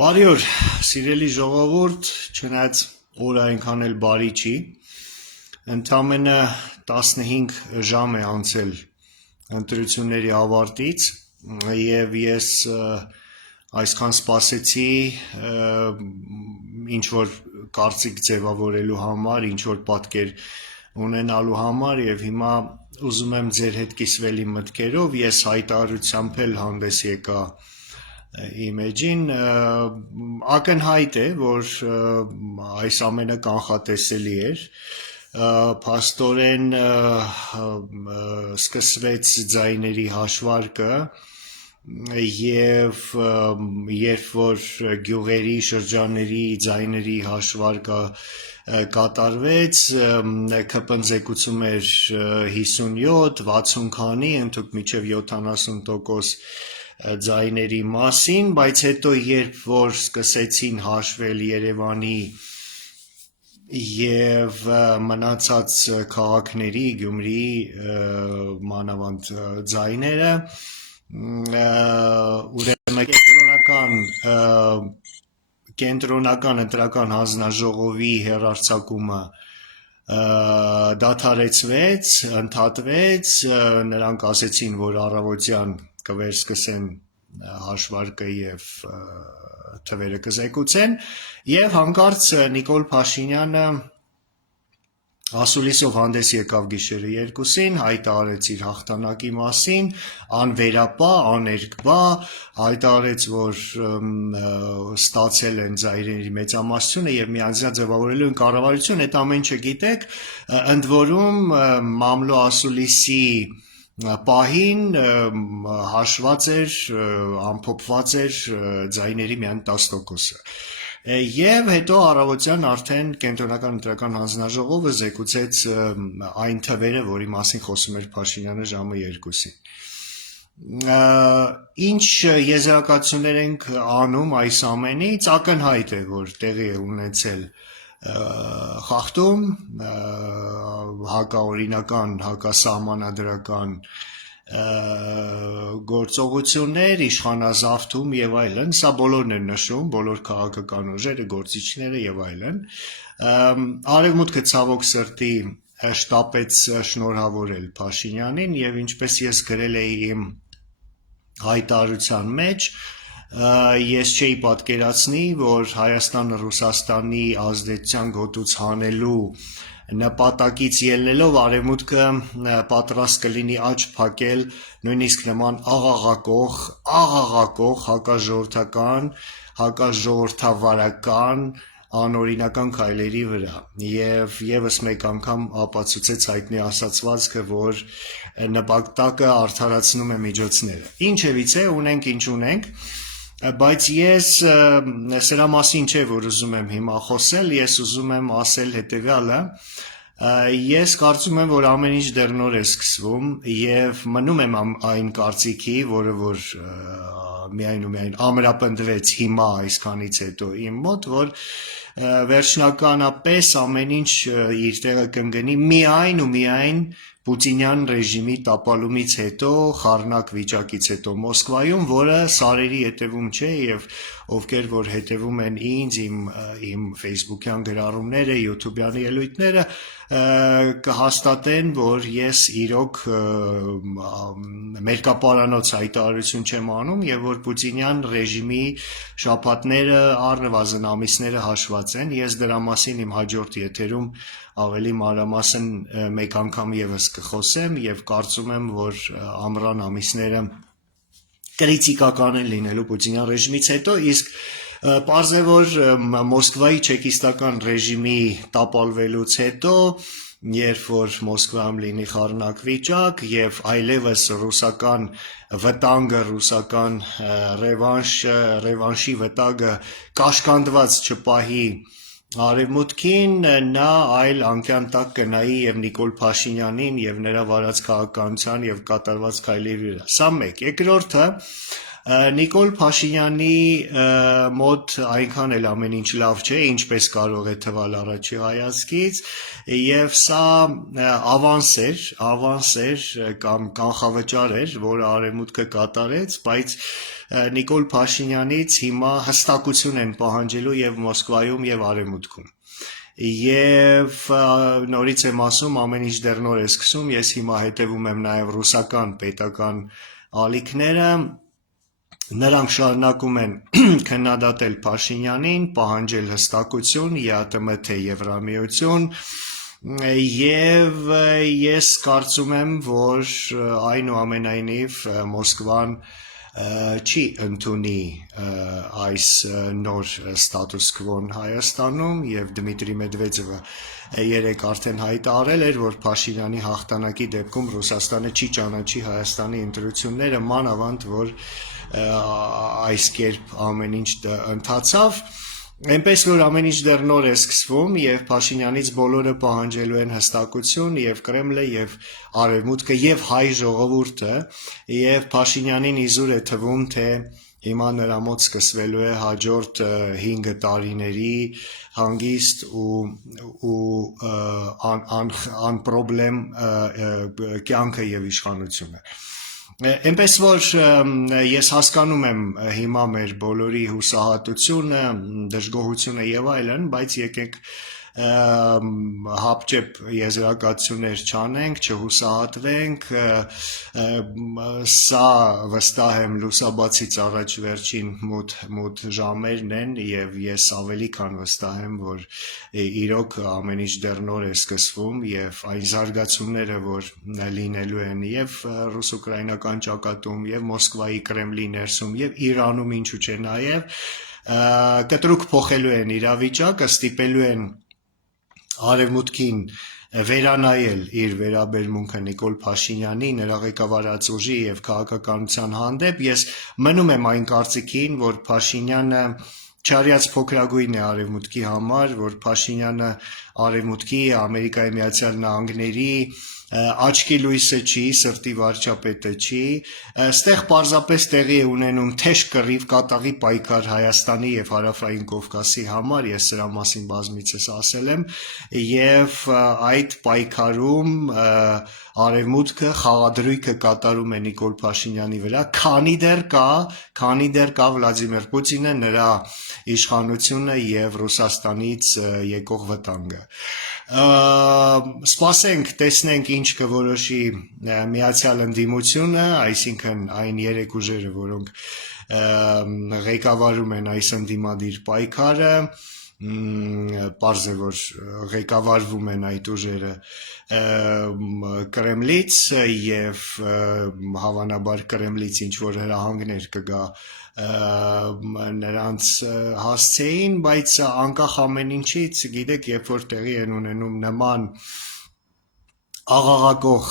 Բարի օր, սիրելի ժողովուրդ, չնայած օրը այնքան էլ բարի չի, ընդամենը 15 ժամ է անցել ընտրությունների ավարտից եւ ես այսքան սպասեցի ինչ որ կարծիք ձևավորելու համար, ինչ որ պատկեր ունենալու համար եւ հիմա ուզում եմ ձեր հետ կիսվել իմ մտքերով, ես հայտարարությամբ էլ հանդես եկա իմ էջին ակնհայտ է, որ այս ամենը կանխատեսելի էր, փաստորեն սկսվեց ձայների հաշվարկը եւ երբ որ գյուղերի շրջանների ձայների հաշվարկը կատարվեց, քպնձեկուցում էր 57-60 քանի, ընդհանուր մինչև 70% ձայների մասին, բայց հետո երբ որ սկսեցին հաշվել Երևանի եւ մնացած քաղաքների, Գյումրիի մանավանդ ձայները, ուրեմն կենտրոնական ընտրական հանձնաժողովի հեռարձակումը դադարեցվեց, ընդհատվեց, նրանք ասեցին, որ առավոտյան կվերսկսեն հաշվարկը եւ թվերը կզեկուցեն եւ հանկարծ Նիկոլ Փաշինյանը ասուլիսով հանդես եկավ գիշերը 2-ին, հայտարարեց իր հաղթանակի մասին, անվերապահ, աներկբա, հայտարարեց, որ ստացել են ձայների մեծամասնությունը եւ միանձնյա ձևավորելու են կառավարություն, այդ ամեն ինչը գիտեք, ընդ որում մամլո ասուլիսի պահին հաշված էր, ամփոփված էր ձայների միայն 10%-ը եւ հետո առավոտյան արդեն կենտրոնական ընտրական հանձնաժողովը զեկուցեց այն թվերը, որի մասին խոսում էր Փաշինյանը ժամը 2-ին ինչ եզրակացություններ ենք անում այս ամենից, ակնհայտ է, որ տեղի է ունեցել խախտում, հակաօրինական, հակասահմանադրական գործողություններ, իշխանազավթում եւ այլն, սա բոլորն են նշում, բոլոր քաղաքական ուժերը, գործիչները եւ այլն, արևմուտքը ցավոք սրտի շտապեց շնորհավորել Փաշինյանին եւ ինչպես ես գրել էի իմ հայտարարության մեջ, ես չէի պատկերացնի, որ Հայաստանը Ռուսաստանի ազդեցության գոտուց հանելու նպատակից ելնելով արևմուտքը պատրաստ կլինի աճ փակել նույնիսկ նման աղաղակող, հակաժողովրդական, հակաժողովրդավարական անօրինական քայլերի վրա եւ եւս մեկ անգամ ապացուցեց հայտնի ասացվածքը, որ նպատակը արդարացնում է միջոցները։ Ինչևիցե ունենք ինչ ունենք, բայց ես սրա մասին չէ, որ ուզում եմ հիմա խոսել, ես ուզում եմ ասել հետեւյալը, ես կարծում եմ, որ ամեն ինչ դեռ նոր է սկսվում եւ մնում եմ այն կարծիքի, որը որ միայն ու միայն ամրապնդվեց հիմա այսքանից հետո իմ մոտ, որ վերջնականապես ամեն ինչ իր տեղը կընկնի միայն ու միայն Պուտինյան ռեժիմի տապալումից հետո, խառնակ վիճակից հետո Մոսկվայում, որը սարերի հետևում չէ եւ ովքեր որ հետևում են ինձ, իմ Facebook-յան գրառումները, YouTube-յանի ելույթները, կհաստատեն, որ ես իրոք մերկապարանոց հայտարարություն չեմ անում եւ որ Պուտինյան ռեժիմի շաբաթները, առնվազն ամիսները հաշված են, ես դրա մասին իմ հաջորդ եթերում ավելի մանրամասն մեկ անգամ եւս կխոսեմ եւ կարծում եմ, որ ամռան ամիսները կրիտիկական են լինելու Պուտինյան ռեժիմից հետո, իսկ պարզ է, որ Մոսկվայի չեկիստական ռեժիմի տապալվելուց հետո, երբ որ Մոսկվայում լինի խառնակ վիճակ եւ այլևս ռուսական վտանգը, ռուսական ռևանշի վտանգը կաշկանդված չպահի Արևմուտքին, նա այլ անկյան տակ կնայի եւ Նիկոլ Փաշինյանին եւ նրա վարած քաղաքականության եւ կատարված քայլերի վրա։ Սա մեկ։ Երկրորդը, Նիկոլ Փաշինյանի մոտ այնքան էլ ամեն ինչ լավ չէ, ինչպես կարող է թվալ առաջի հայացքից, եւ սա ավանս էր կամ կանխավճար էր, որը Արևմուտքը կատարեց, բայց Նիկոլ Փաշինյանից հիմա հստակություն են պահանջելու եւ Մոսկվայում եւ Արևմուտքում։ Եվ նորից եմ ասում, ամեն ինչ դեռ նոր է սկսում, ես հիմա հետևում եմ նաև ռուսական պետական ալիքները, նրանք շարունակում են քննադատել Փաշինյանին, պահանջել հստակություն, ԵԱՏՄ թե Եվրամիություն, եւ ես կարծում եմ, որ այնուամենայնիվ Մոսկվան չի ընդունի այս նոր ստատուս քվոն Հայաստանում եւ Դմիտրի Մեդվեդևը երեք արդեն հայտարարել էր, որ Փաշինյանի հաղթանակի դեպքում Ռուսաստանը չի ճանաչի Հայաստանի ընտրությունները, մանավանդ որ այս կերպ ամեն ինչ ընթացավ, այնպես որ ամեն ինչ դեռ նոր է սկսվում եւ Փաշինյանից բոլորը պահանջելու են հստակություն եւ Կրեմլը եւ Արևմուտքը եւ հայ ժողովուրդը եւ Փաշինյանին իզուր է թվում թե հիմա նրա մոտ սկսվելու է հաջորդ 5 տարիների հանգիստ ու անպրոբլեմ կյանքը եւ իշխանությունը Այնպես որ ես հասկանում եմ հիմա մեր բոլորի հուսահատությունը, դժգոհությունը եւ այլն, բայց եկեք հապճեպ եզրակացություններ չանենք, չհուսահատվենք, սա վստահ եմ լուսաբացից առաջ վերջին մութ ժամերն են եւ ես ավելի քան վստահ եմ, որ իրոք ամեն ինչ դեռ նոր է սկսվում եւ այն զարգացումները, որ լինելու են եւ ռուս-ուկրաինական ճակատում եւ Մոսկվայի Կրեմլի ներսում եւ Իրանում ինչու՞ չէ նաեւ կտրուկ փոխելու են իրավիճակը, ստիպելու են Արևմուտքին վերանայել իր վերաբերմունքը Նիկոլ Փաշինյանի, նրա ղեկավարած ուժի եւ քաղաքականության հանդեպ, ես մնում եմ այն կարծիքին, որ Փաշինյանը չարյաց փոքրագույն է Արևմուտքի համար, որ Փաշինյանը Արևմուտքի, Ամերիկայի Միացյալ Նահանգների աչքի լույսը չի, սրտի վարչապետը չի, ստեղ պարզապես տեղի է ունենում թեժ կռիվ կատաղի պայքար Հայաստանի եւ Հարավային Կովկասի համար, ես սրա մասին բազմիցս ասել եմ, եւ այդ պայքարում Արևմուտքը խաղադրույքը կատարում է Նիկոլ Փաշինյանի վրա, քանի դեռ կա Վլադիմիր Պուտինը, նրա իշխանությունը եւ Ռուսաստանից եկող վտանգը։ Սպասենք, տեսնենք ինչ կորոշի Միացյալ Ընդդիմությունը, այսինքն այն երեք ուժերը, որոնք ղեկավարում են այս ընդդիմադիր պայքարը, պարզ է, որ ղեկավարվում են այդ ուժերը Կրեմլից եւ հավանաբար Կրեմլից ինչ-որ հրահանգներ կգա նրանց հասցեին, բայց անկախ ամեն ինչից, գիտեք, երբ որ տեղի են ունենում նման աղաղակող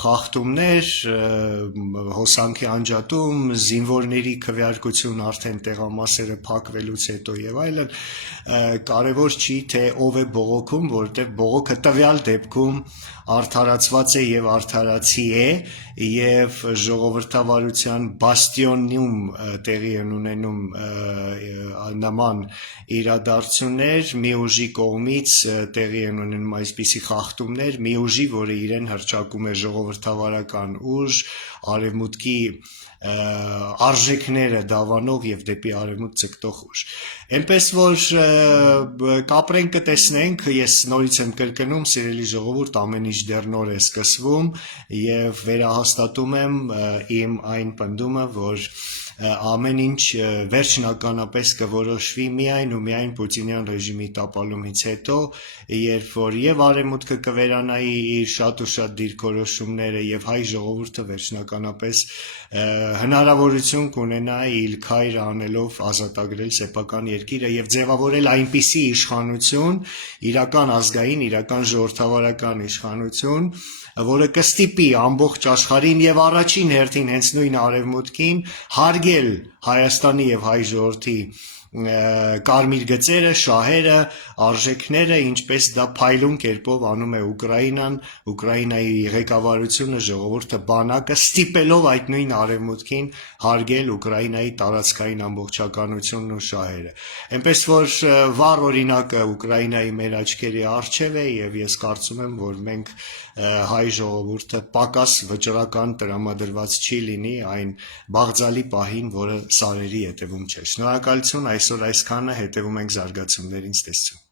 խախտումներ, հոսանքի անջատում, զինվորների քվեարկություն արդեն տեղամասերը փակվելուց հետո եւ այլն, կարևոր չի թե ով է բողոքում, որովհետեւ բողոքը տվյալ դեպքում արդարացված է եւ արդարացի է եւ ժողովրդավարության բաստիոնում տեղի են ունենում նման իրադարձություններ, մի ուժի կողմից տեղի են ունենում այսպիսի խախտումներ, մի ուժի, որը իրեն հռչակում է ժողովրդավարական ուժ, արևմուտքի արժեքները դավանող եւ դեպի արևմուտք ցկտող ուժ։ Այնպես որ կապրենք կտեսնենք, ես նորից եմ կրկնում, սիրելի ժողովուրդ, ամեն ինչ դեռ նոր է սկսվում եւ վերահաստատում եմ իմ այն պնդումը, որ ամեն ինչ վերջնականապես կորոշվի միայն ու միայն Պուտինյան ռեժիմի տապալումից հետո, երբ որ եւ արևմուտքը կվերանայի իր շատ ու շատ դիրքորոշումները եւ հայ ժողովուրդը վերջնականապես հնարավորություն կունենա իր քայլը անելով ազատագրել սեփական երկիրը եւ ձևավորել այնպիսի իշխանություն, իրական ազգային, իրական ժողովրդավարական իշխանություն, որը կստիպի ամբողջ աշխարհին եւ առաջին հերթին հենց նույն արևմուտքին հարգել Հայաստանի եւ հայ ժողովրդի կարմիր գծերը, շահերը, արժեքները, ինչպես դա փայլուն կերպով անում է Ուկրաինան, Ուկրաինայի ղեկավարությունը, ժողովուրդը, բանակը, ստիպելով այդ նույն արևմուտքին հարգել Ուկրաինայի տարածքային ամբողջականությունն ու շահերը։ Էնպես որ վառ օրինակը Ուկրաինայի մեր աչքերի առջև է, եւ ես կարծում եմ, որ մենք հայ ժողովուրդը պակաս վճռական տրամադրված չի լինի այն բաղձալի պահին, որը սարերի հետևում չէ։ Շնորհակալություն, այսօր այսքանը, հետևում ենք զարգացումներին, ցտեսություն։